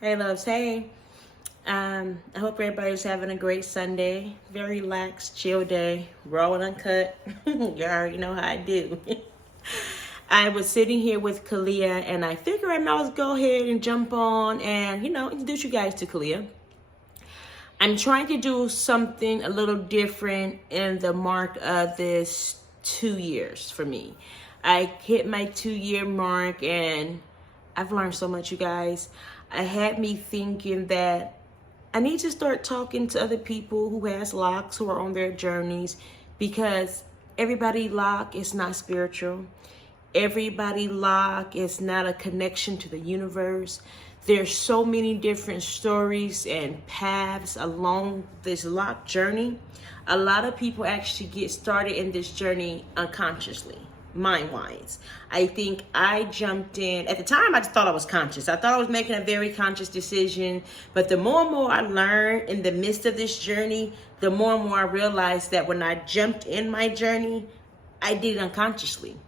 Hey, loves. Hey. I hope everybody's having a great Sunday. Very relaxed, chill day. Raw and uncut. You already know how I do. I was sitting here with Kalia, and I figured I might as well go ahead and jump on and, introduce you guys to Kalia. I'm trying to do something a little different in the mark of this 2 years for me. I hit my 2-year mark, and I've learned so much, you guys. It had me thinking that I need to start talking to other people who has locks, who are on their journeys, because everybody lock is not spiritual. Everybody lock is not a connection to the universe. There's so many different stories and paths along this lock journey. A lot of people actually get started in this journey unconsciously, mind-wise. I think I jumped in. At the time, I just thought I was conscious. I thought I was making a very conscious decision. But the more and more I learned in the midst of this journey, the more and more I realized that when I jumped in my journey, I did it unconsciously.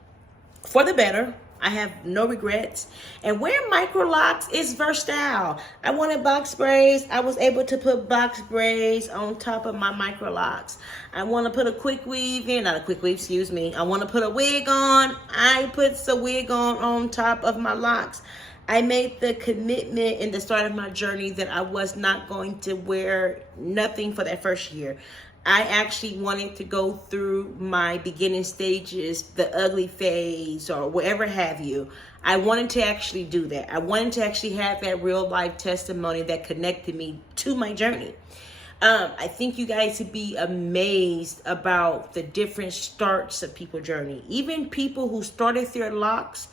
For the better. I have no regrets. And wearing micro locks is versatile. I wanted box braids. I was able to put box braids on top of my micro locks. I want to put a quick weave in, not a quick weave, excuse me. I want to put a wig on. I put the wig on top of my locks. I made the commitment in the start of my journey that I was not going to wear nothing for that first year. I actually wanted to go through my beginning stages, the ugly phase or whatever have you. I wanted to actually do that. I wanted to actually have that real life testimony that connected me to my journey. I think you guys would be amazed about the different starts of people's journey. Even people who started their locks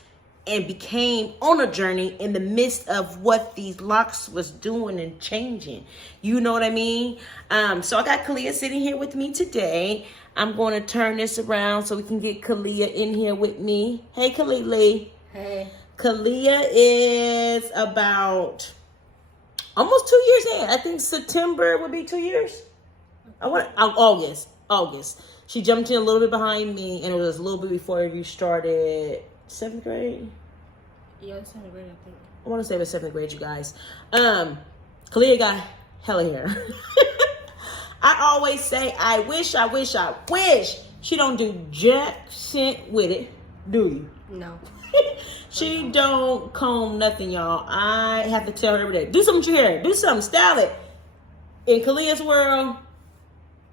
and became on a journey in the midst of what these locks was doing and changing. You know what I mean? So I got Kalia sitting here with me today. I'm going to turn this around so we can get Kalia in here with me. Hey, Kalia. Hey. Kalia is about almost 2 years in. I think September would be 2 years. August. She jumped in a little bit behind me, and it was a little bit before you started 7th grade? Yeah, 7th grade, I think. I want to say it was 7th grade, you guys. Kalia got hella hair. I always say, I wish she don't do jack shit with it. Do you? No. She don't comb nothing, y'all. I have to tell her every day, do something with your hair. Do something, style it. In Kalia's world,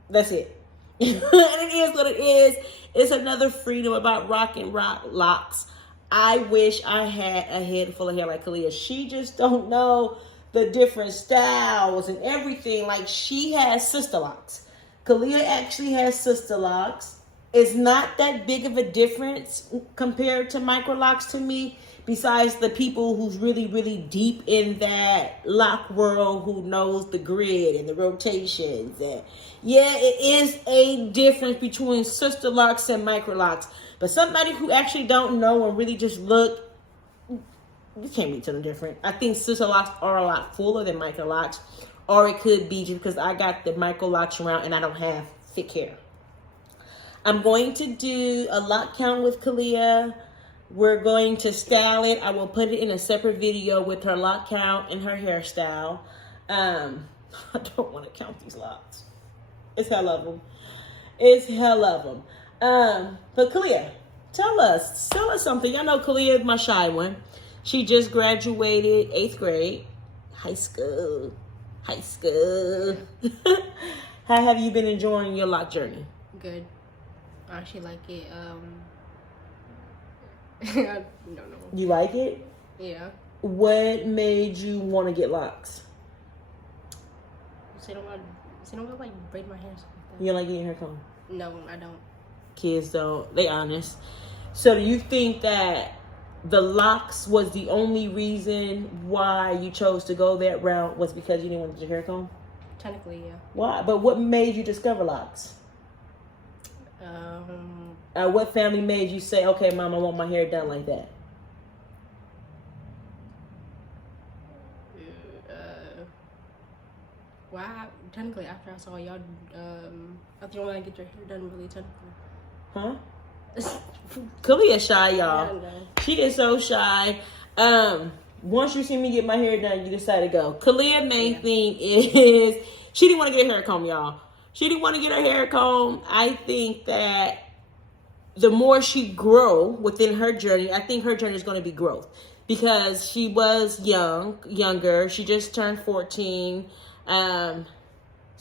that's it. And it is what it is. It's another freedom about rock locks. I wish I had a head full of hair like Kalia. She just don't know the different styles and everything. Like, she has SISTERLOCS. Kalia actually has SISTERLOCS. It's not that big of a difference compared to micro locks to me, besides the people who's really, really deep in that lock world who knows the grid and the rotations. And yeah, it is a difference between SISTERLOCS and micro locks. But somebody who actually don't know and really just look, you can't really tell them different. I think SISTERLOCS are a lot fuller than micro locks. Or it could be just because I got the micro locks around and I don't have thick hair. I'm going to do a lock count with Kalia. We're going to style it. I will put it in a separate video with her lock count and her hairstyle. I don't want to count these locks. It's hell of them. It's hell of them. But Kalia, tell us something. Y'all know Kalia is my shy one. She just graduated 8th grade. High school. How have you been enjoying your lock journey? Good. I actually like it. I don't know. You like it? Yeah. What made you want to get locks? So I don't like braid my hair or something like that. You don't like getting your hair combed? No, I don't. Kids don't. They honest. So do you think that the locks was the only reason why you chose to go that route was because you didn't want your hair combed? Technically, yeah. Why? But what made you discover locks? What family made you say, okay, Mom, I want my hair done like that? Well, technically, after I saw y'all, after you want to get your hair done, really technically. Huh? Kalia shy, y'all. Yeah, She is so shy. once you see me get my hair done, you decide to go. Kalia's main thing is she didn't want to get her hair comb, y'all. She didn't want to get her hair comb. I think that the more she grow within her journey, I think her journey is going to be growth, because she was younger. She just turned 14. So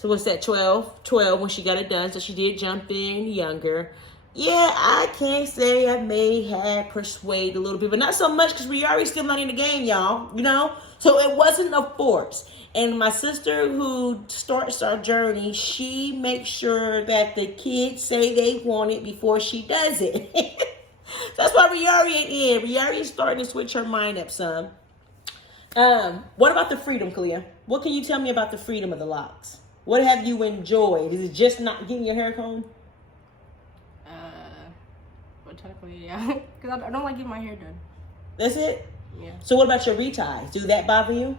what's that, 12 when she got it done. So she did jump in younger. Yeah, I can't say I may have persuaded a little bit, but not so much, because we already still learning the game, y'all, you know? So it wasn't a force. And my sister, who starts our journey, she makes sure that the kids say they want it before she does it. That's why Riari ain't in. Riari starting to switch her mind up some. What about the freedom, Kalia? What can you tell me about the freedom of the locks? What have you enjoyed? Is it just not getting your hair combed? Well, technically, yeah. Because I don't like getting my hair done. That's it? Yeah. So what about your reties? Do that bother you?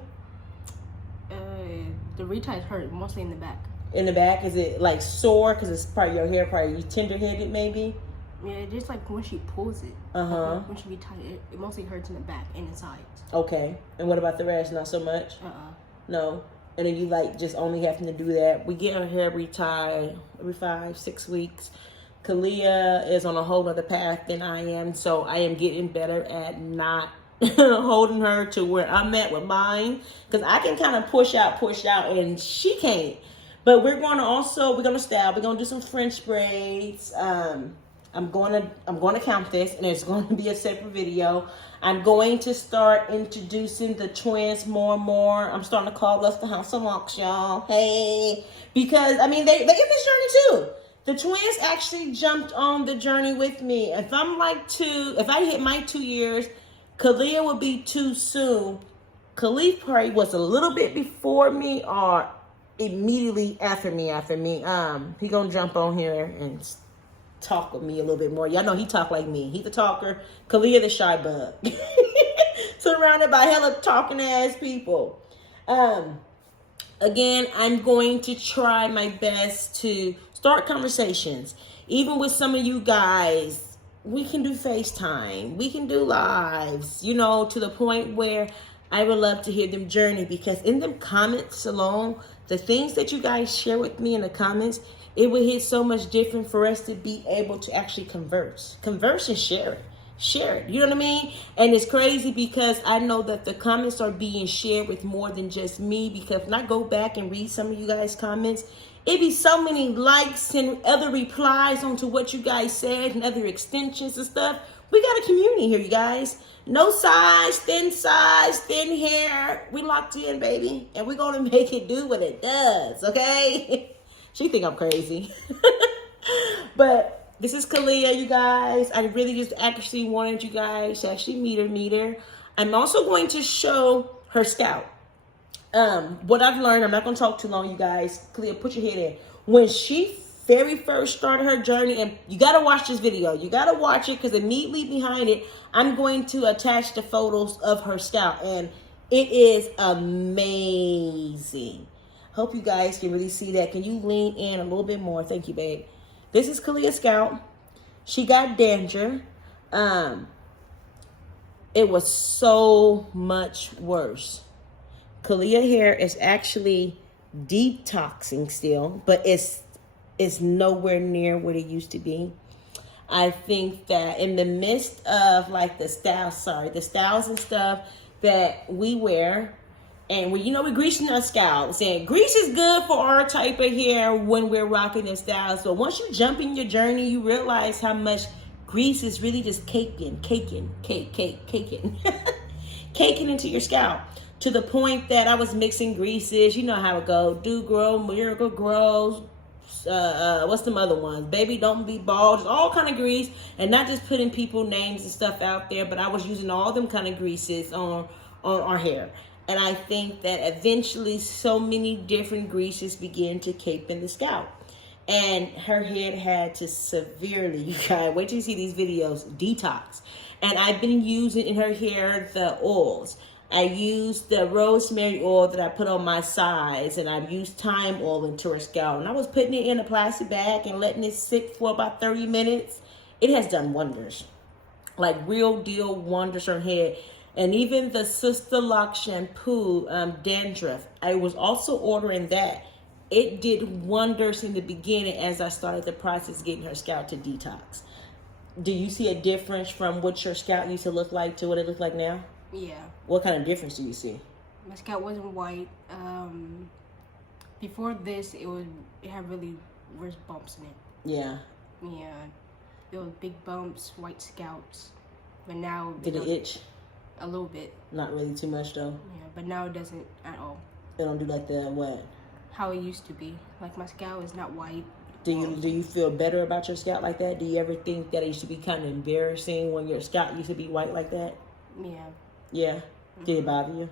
The reties hurt, mostly in the back. In the back? Is it like sore because it's part of your hair, part of you tender-headed maybe? Yeah, just like when she pulls it. Uh-huh. When she reties it mostly hurts in the back and the sides. Okay. And what about the rest? Not so much? No. And then you like just only having to do that. We get her hair retied every 5-6 weeks. Kalia is on a whole other path than I am, so I am getting better at not holding her to where I'm at with mine, because I can kind of push out, and she can't. But we're going to style. We're going to do some French braids. I'm going to count this, and it's going to be a separate video. I'm going to start introducing the twins more and more. I'm starting to call us the House of Locks, y'all. Hey, because I mean they in this journey too. The twins actually jumped on the journey with me. If I hit my 2 years, Kalia would be 2 soon. Khalif probably was a little bit before me or immediately after me. He gonna jump on here and talk with me a little bit more. Y'all know he talk like me. He's the talker. Kalia the shy bug. Surrounded by hella talking ass people. Again, I'm going to try my best to start conversations. Even with some of you guys, we can do FaceTime. We can do lives, you know, to the point where I would love to hear them journey, because in them comments alone, the things that you guys share with me in the comments, it would hit so much different for us to be able to actually converse and share it. You know what I mean? And it's crazy because I know that the comments are being shared with more than just me, because when I go back and read some of you guys' comments, it be so many likes and other replies onto what you guys said and other extensions and stuff. We got a community here, you guys. No size, thin hair. We locked in, baby. And we're going to make it do what it does, okay? She think I'm crazy. But this is Kalia, you guys. I really just actually wanted you guys to actually meet her. I'm also going to show her scalp. What I've learned, I'm not going to talk too long, you guys. Kalia, put your head in. When she very first started her journey, and you got to watch this video. You got to watch it, because immediately behind it, I'm going to attach the photos of her scalp. And it is amazing. Hope you guys can really see that. Can you lean in a little bit more? Thank you, babe. This is Kalia's scalp. She got danger. It was so much worse. Kalia hair is actually detoxing still, but it's nowhere near what it used to be. I think that in the midst of like the styles and stuff that we wear, and we're greasing our scalps, and grease is good for our type of hair when we're rocking the styles. So once you jump in your journey, you realize how much grease is really just caking into your scalp, to the point that I was mixing greases. You know how it goes. Do Grow, Miracle Grows, what's them other ones? Baby Don't Be Bald. Just all kind of grease, and not just putting people names and stuff out there, but I was using all them kind of greases on our hair. And I think that eventually so many different greases begin to cape in the scalp. And her head had to severely, you guys, wait till you see these videos, detox. And I've been using in her hair the oils. I used the rosemary oil that I put on my sides, and I've used thyme oil into her scalp. And I was putting it in a plastic bag and letting it sit for about 30 minutes. It has done wonders, like real deal wonders on her head. And even the SISTERLOCS shampoo, dandruff, I was also ordering that. It did wonders in the beginning as I started the process getting her scalp to detox. Do you see a difference from what your scalp used to look like to what it looks like now? Yeah. What kind of difference do you see? My scalp wasn't white. Before this, it had really worse bumps in it. Yeah. Yeah. It was big bumps, white scalps. But now... Did it itch? A little bit. Not really too much though? Yeah, but now it doesn't at all. It don't do like the what? How it used to be. Like my scalp is not white. Do you feel better about your scalp like that? Do you ever think that it used to be kind of embarrassing when your scalp used to be white like that? Yeah. Yeah? Mm-hmm. Did it bother you?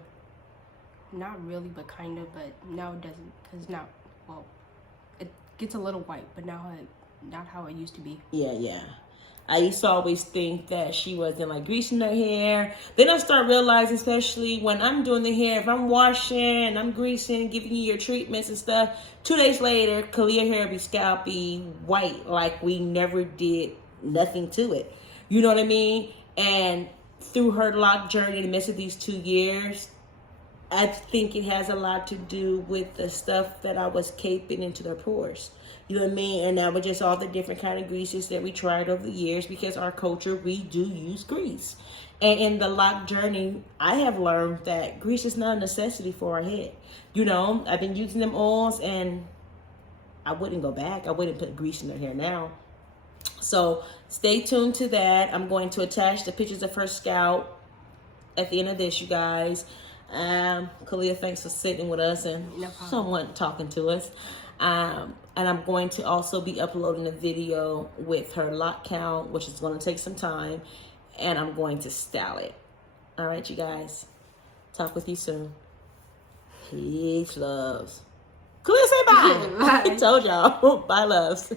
Not really, but kind of. But now it doesn't. Because now, well, it gets a little white, but now not how it used to be. Yeah, yeah. I used to always think that she wasn't like greasing her hair. Then I start realizing, especially when I'm doing the hair, if I'm washing and I'm greasing, giving you your treatments and stuff, 2 days later, Kalia hair be scalpy white, like we never did nothing to it. You know what I mean? And through her lock journey in the midst of these 2 years, I think it has a lot to do with the stuff that I was caping into their pores. You know what I mean? And that was just all the different kind of greases that we tried over the years, because our culture, we do use grease. And in the lock journey, I have learned that grease is not a necessity for our head. You know, I've been using them oils and I wouldn't go back. I wouldn't put grease in their hair now. So stay tuned to that. I'm going to attach the pictures of her scalp at the end of this, you guys. Kalia, thanks for sitting with us and somewhat talking to us. And I'm going to also be uploading a video with her lock count, which is going to take some time, and I'm going to style it. All right, you guys. Talk with you soon. Peace, loves. Kalia, say bye. Bye. I told y'all. Bye, loves.